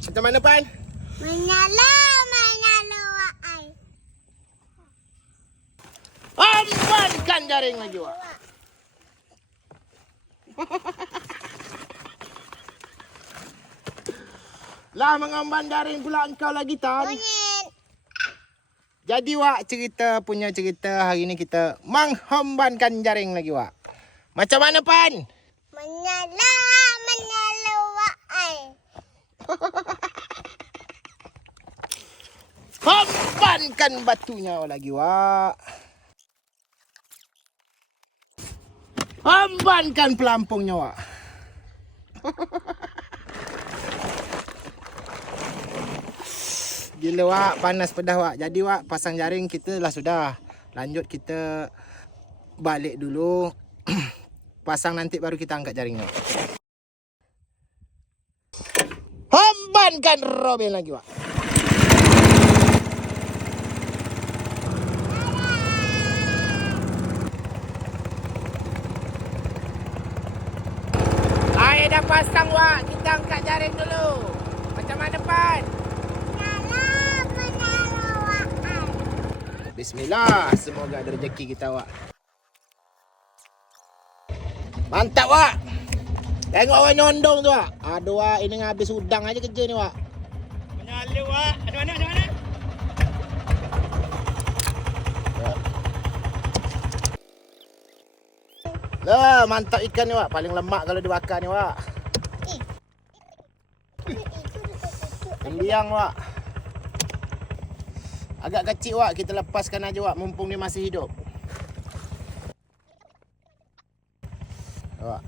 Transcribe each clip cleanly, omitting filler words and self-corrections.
Macam mana, Pan? Menyala wak ai. Ambankan jaring lagi, Wak. Lah mengamban jaring pula engkau lagi, Tan. Bunyin. Jadi, Wak, punya cerita hari ni kita menghambankan jaring lagi, Wak. Macam mana, Pan? Menyala wak ai. Hambankan batunya lagi, Wak. Hambankan pelampungnya, Wak. Gila, Wak. Panas pedah, Wak. Jadi, Wak, pasang jaring kita lah sudah. Lanjut kita balik dulu. Pasang nanti baru kita angkat jaringnya. Hambankan Robin lagi, Wak. Air dah pasang, Wak. Kita angkat jaring dulu. Macam mana, Pan? Menyala wak ai. Bismillah. Semoga ada rezeki kita, Wak. Mantap, Wak. Tengok orang nyondong tu, Wak. Aduh, Wak. Ini habis udang aja kerja ni, Wak. Menyala, Wak. Ada mana? Lah, mantap ikan ni, Wak. Paling lemak kalau dibakar ni, Wak. Tembiang, Wak. Agak kecil, Wak. Kita lepaskan aja, Wak. Mumpung dia masih hidup. Wak.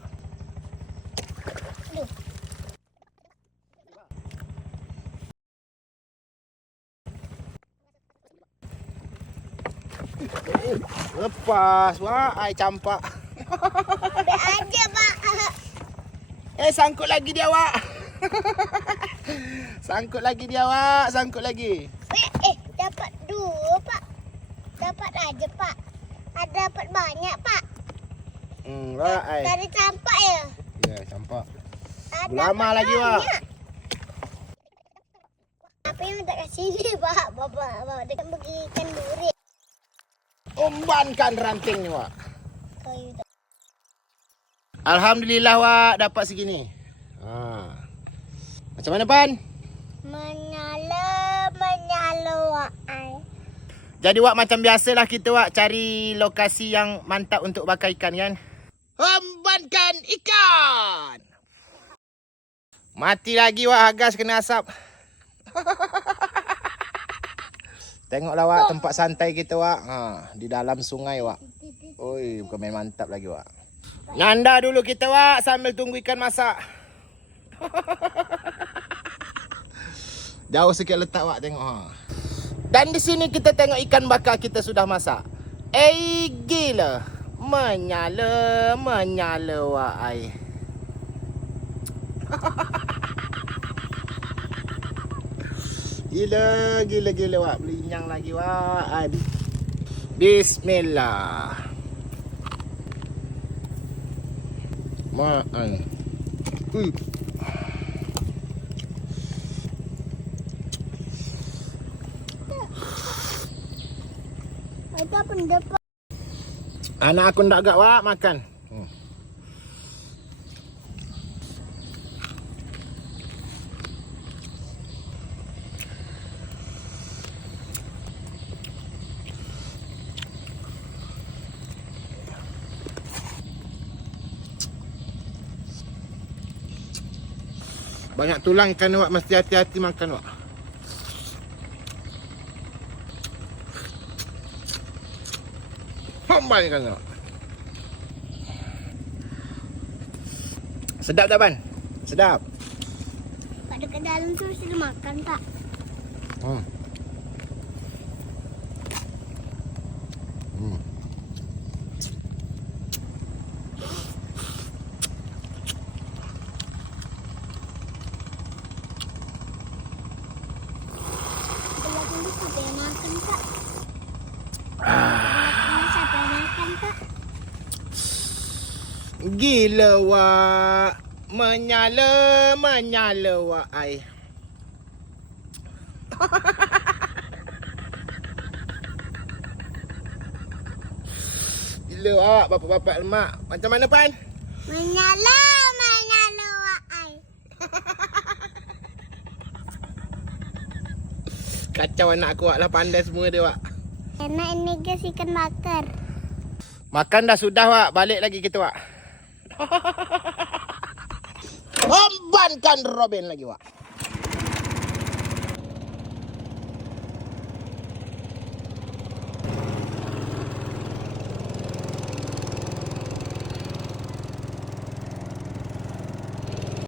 Lepas, Wak. Ai campak. Ambil aja, Pak. Sangkut lagi dia, Wak. Sangkut lagi dia, Wak. Sangkut lagi. Dapat dua, Pak. Dapat aja, Pak. Ada dapat banyak, Pak. Wak, ai. Tadi campak ya? Ya, campak. Ada Lama dapat lagi, Wak. banyak. Apa yang minta kat sini, Pak? Bapak dia pergi ikan duri. Umbankan ranting ni, Wak. Kayu tak. Alhamdulillah, Wak. Dapat segini. Macam mana, Pan? Menyala wak ai. Jadi, Wak, macam biasalah kita, Wak, cari lokasi yang mantap untuk bakar ikan, kan? Hambankan ikan! Mati lagi, Wak. Hagas kena asap. Tengoklah, Wak, tempat santai kita, Wak. Di dalam sungai, Wak. Oi, bukan main mantap lagi, Wak. Nyanda dulu kita, Wak, sambil tunggu ikan masak. Jauh sikit letak, Wak, tengok. Dan di sini kita tengok ikan bakar kita sudah masak. Gila. Menyala, Wak, ai. Gila, Wak. Belinyang lagi, Wak. Ai. Bismillah. Maan. Itu apa dapat? Anak aku ndak agak, Wak, makan. Banyak tulang ikan, Wak. Mesti hati-hati makan, Wak. Hamban ikan, Wak. Sedap tak, Ban? Sedap. Kat dekat dalam tu mesti dia makan, Pak. Sebelah dulu siapa yang makan, Pak? Siapa yang makan, Pak? Gila, Wak. Menyala, Wak, ai. Gila awak bapak-bapak lemak. Macam mana Pan? Menyala wak ai. Kacau anak aku Wak lah, pandai semua dia Wak. Enak ini guys ikan bakar. Makan dah sudah Wak, balik lagi kita Wak. Hambankan Robin lagi Wak.